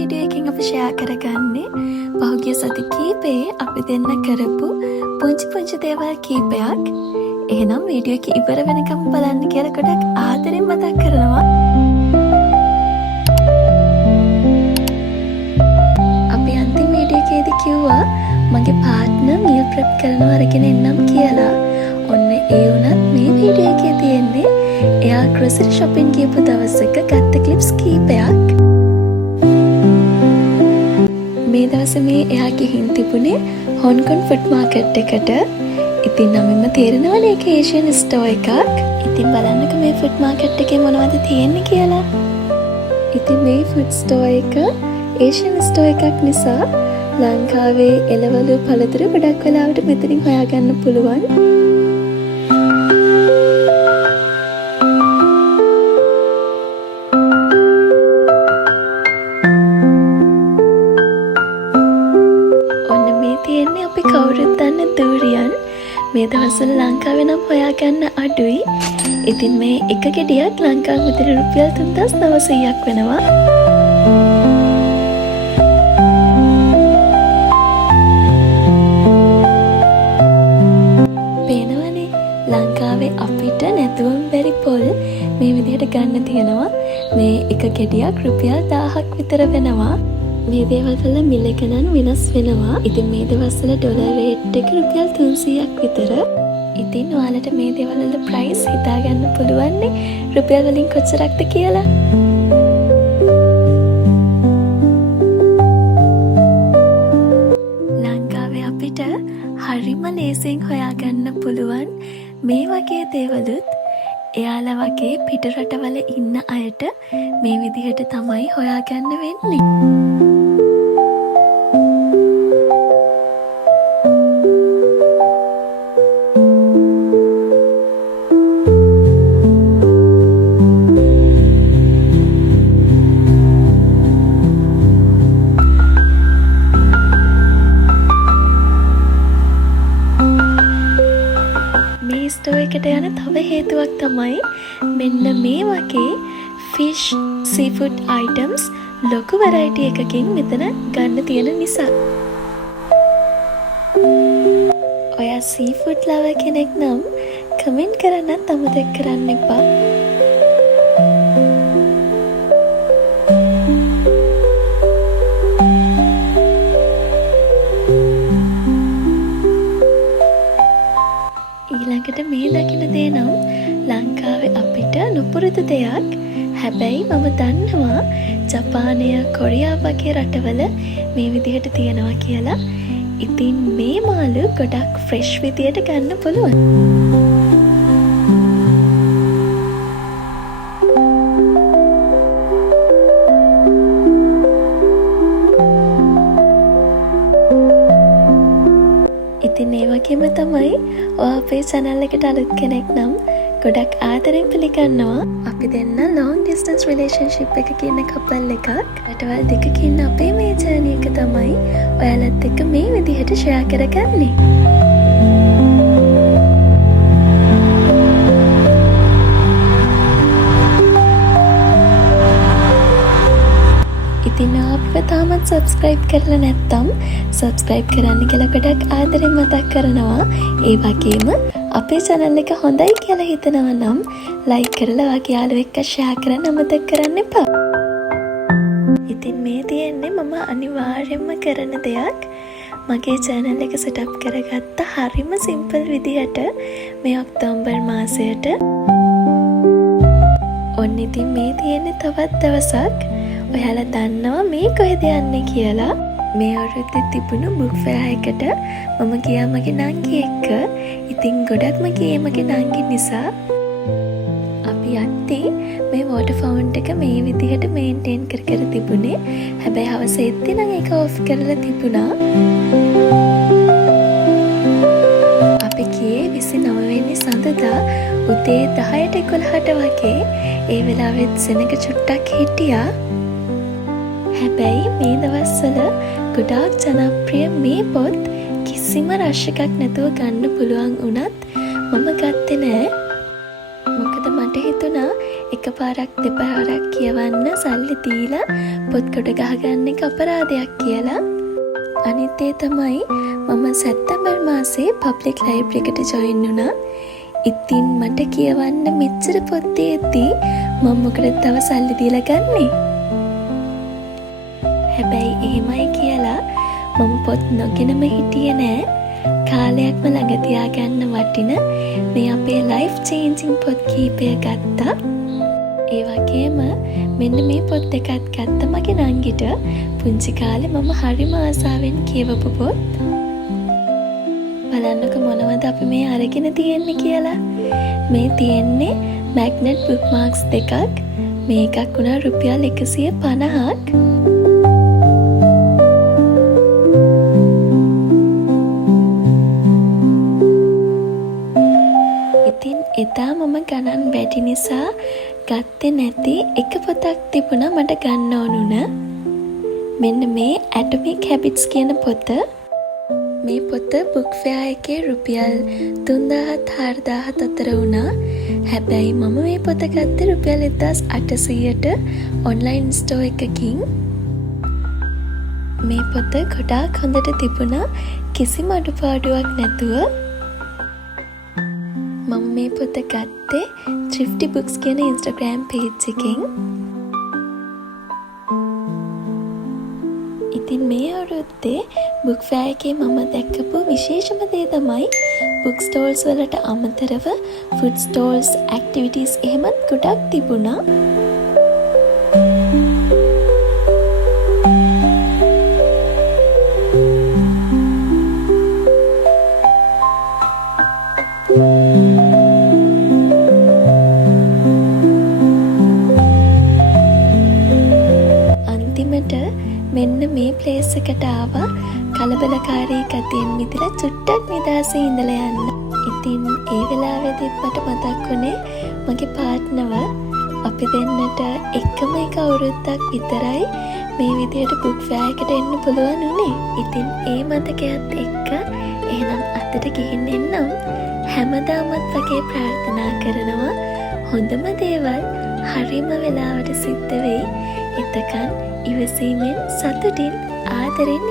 Video එකකින් අපි share කරගන්නේ පහුගිය සති කීපයේ අපි දෙන්න කරපු පුංචි දේවල් කීපයක්. එහෙනම් වීඩියෝ එක ඉවර වෙනකම් බලන්න කියලා ගොඩක් ආදරෙන් මතක් කරනවා. අපි අන්තිම වීඩියෝ එකේදී කිව්වා මගේ පාර්ට්නර් මීල් ප්‍රෙප් කරනවා අරගෙන එන්නම් කියලා. ඔන්න ඒ වුණත් මේ වීඩියෝ එකේ තියෙන්නේ එයා ග්‍රොසරි shopping ගියපු දවසක ගත්ත ක්ලිප්ස් කීපයක්. මේ දවසේ මේ එයා ගිහින් තිබුණේ හොන්කොන් ෆුඩ් මාකට් එකට. ඉතින් නමින්ම තේරෙනවනේ ඒක ඒෂියන් ස්ටෝර් එකක්. ඉතින් බලන්නකෝ මේ ෆුඩ් මාකට් එකේ මොනවද තියෙන්නේ කියලා. ඉතින් මේ ෆුඩ් ස්ටෝර් එක ඒෂියන් ස්ටෝර් එකක් නිසා ලංකාවේ එළවලු පළතුරු ගොඩක් වෙලාවට මෙතනින් හොයාගන්න පුළුවන්. අපි කවුරුත් දන්න දූරියන් මේ දවස්වල ලංකාවේ නම් හොයාගන්න අඩුයි. ඉතින් මේ එක ගෙඩියක් ලංකාවේ මුදල් රුපියල් 3900ක් වෙනවා. පේනවනේ ලංකාවේ අපිට නැතුවම බැරි පොල් මේ විදිහට ගන්න තියෙනවා. මේ එක ගෙඩියක් රුපියල් 1000ක් විතර වෙනවා. මේ දේවල් වල මිල ගණන් වෙනස් වෙනවා. ඉතින් මේ දවස්වල ඩොලර් රේට් එක රුපියල් 300ක් විතර. ඉතින් ඔයාලට මේ දේවල් වල ප්‍රයිස් හිතා ගන්න පුළුවන් නේ රුපියල් වලින් කොච්චරක්ද කියලා. ලංකාවේ අපිට හරිම ලේසියෙන් හොයාගන්න පුළුවන් මේ වගේ දේවලුත් එයාලා වගේ පිට රටවල ඉන්න අයට මේ විදිහට තමයි හොයාගන්න වෙන්නේ. ස්ටෝර් එකට යන තව හේතුවක් තමයි මෙන්න මේ වගේ ෆිෂ් සීෆුඩ් අයිටම්ස් ලොකු වෙරයිටි එකකින් මෙතන ගන්න තියෙන නිසා. ඔයා සීෆුඩ් ලවර් කෙනෙක් නම් කමෙන්ට් කරන්නත් අමතක කරන්න එපා. ඊළඟට මේ දකින දේ නම් ලංකාවේ අපිට නොපුරුදු දෙයක්. හැබැයි මම දන්නවා ජපානය කොරියාව වගේ රටවල මේ විදිහට තියෙනවා කියලා. ඉතින් මේ මාළු ගොඩක් ෆ්‍රෙෂ් විදියට ගන්න පුළුවන්. ඉතින් ඒ වගේම තමයි ඔයා අපේ channel එකට අලුත් කෙනෙක් නම් ගොඩක් ආදරෙන් පිළිගන්නවා. අපි දෙන්න long distance relationship එකක ඉන්න couple එකක්. රටවල් දෙකක ඉන්න අපේ මේ journey එක තමයි ඔයාලත් එක්ක මේ විදිහට share කරගන්නේ. ඉතින් අපිව තාමත් subscribe කරලා නැත්නම් subscribe කරන්න කියලා ගොඩක් ආදරෙන් මතක් කරනවා. ඒ වගේම අපේ channel එක හොඳයි කියලා හිතනවා නම් like කරලා වගේ යාළුවෙක් එක්ක share කරන්න අමතක කරන්න එපා. ඉතින් මේ තියෙන්නේ මම අනිවාර්යයෙන්ම කරන දෙයක්. මගේ channel එක set up කරගත්ත හරිම simple විදිහට මේ ඔක්තෝබර් මාසයට. ඔන්න ඉතින් මේ තියෙන්නේ තවත් දවසක්. ඔයාලා දන්නවා මේ කොහෙද යන්නේ කියලා? මේ අවුරුද්දේ තිබුණු බුක් ෆෙයා එකට මම ගියා මගේ නංගි එක්ක. ඉතින් ගොඩක්ම ගියේ මගේ නංගි නිසා. අපි යද්දී මේ වෝටර් ෆවුන්ට් එක මේ විදිහට මේන්ටේන් කර තිබුණේ. හැබැයි හවස එද්දී නම් ඒක ඔෆ් කරලා තිබුණා. අපි ගියේ 29 වෙනි සඳුදා උදේ 10ට 11ට වගේ. ඒ වෙලාවෙත් සෙනඟ චුට්ටක් හිටියා. හැබැයි මේ දවස්වල ගොඩාක් ජනප්‍රිය මේ පොත් කිසිම රෂ් එකක් නැතුව ගන්න පුළුවන් වුණත් මම ගත්තේ නෑ. මොකද මට හිතුණා එකපාරක් දෙපාරක් කියවන්න සල්ලි දීලා පොත් කොට ගහගන්න එක අපරාධයක් කියලා. අනිත් ඒ තමයි මම සැප්තැම්බර් මාසේ පබ්ලික් ලයිබ්‍රරි එකට ජොයින් වුණා. ඉතින් මට කියවන්න මෙච්චර පොත් තියෙද්දි මම මොකටද තව සල්ලි දීලා ගන්නෙ? හැබැයි එහෙමයි කියලා මම පොත් නොගෙනම හිටියේ නෑ. කාලයක්ම ළඟ තියාගන්න වටින මේ අපේ ලයිෆ් චේන්ජින් පොත් කීපය ගත්තා. ඒ වගේම මෙන්න මේ පොත් දෙකත් ගත්ත මගේ නංගිට පුංචි කාලේ මම හරිම ආසාවෙන් කියවපු පොත්. බලන්නකො මොනවද අපි මේ අරගෙන තියෙන්නේ කියලා. මේ තියෙන්නේ මැග්නට් බුක්මාර්ක්ස් දෙකක්. මේ එකක් වුණා රුපියල් 150ක්. ඉතින් එදා මම ගණන් වැඩි නිසා ගත්තේ නැති එක පොතක් තිබුණා මට ගන්න ඕනුන. මෙන්න මේ ඇටොමික් හැබිට්ස් කියන පොත. මේ පොත බුක් ෆෙයා එකේ රුපියල් 3000-4000 අතර වුණා. හැබැයි මම මේ පොත ගත්තේ රුපියල් 1800ට ඔන්ලයින් ස්ටෝර් එකකින්. මේ පොත ගොඩාක් හොඳට තිබුණා කිසිම අඩුපාඩුවක් නැතුව. මම මේ පොත ගත්තේ Thrifty Books කියන Instagram page එකෙන්. ඉතින් මේ අවුරුද්දේ බුක් ෆෙයා එකේ මම දැක්කපු විශේෂම දේ තමයි බුක් ස්ටෝල්ස් වලට අමතරව ෆුඩ් ස්ටෝල්ස්, ඇක්ටිවිටීස් එහෙමත් ගොඩක් තිබුණා. මෙන්න මේ ප්ලේස් එකට ආවා කලබලකාරී ගතියෙන් මිදලා චුට්ටක් නිදහසේ ඉඳලා යන්න. ඉතින් ඒ වෙලාවේදීත් මට මතක් වුණේ මගේ පාර්ට්නර්ව. අපි දෙන්නට එකම එක අවුරුද්දක් විතරයි මේ විදියට බුක් ෆෙයා එකට එන්න පුළුවන් උනේ. ඉතින් ඒ මතකයත් එක්ක එහෙනම් අදට ගිහින් එන්නම්. හැමදාමත් වගේ ප්‍රාර්ථනා කරනවා හොඳම දේවල් හරිම වෙලාවට සිද්ධ වෙයි. එතකන් ඉවසීමෙන් සතුටින් ආදරෙන්